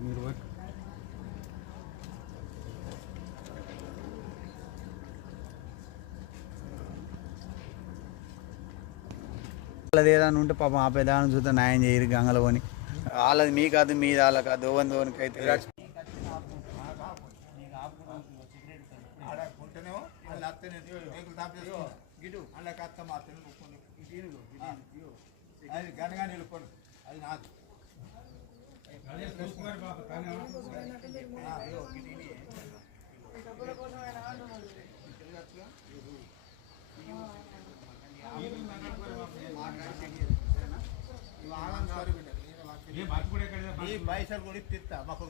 మీరు వాళ్ళది ఏదైనా ఉంటే పాపం ఆ పెదాన్ని చూస్తే న్యాయం చేయరు గంగలో పోని వాళ్ళది మీ కాదు మీది వాళ్ళ కాదు దోవనికి అయితే పైసలు కూడా ఇస్తా మాకు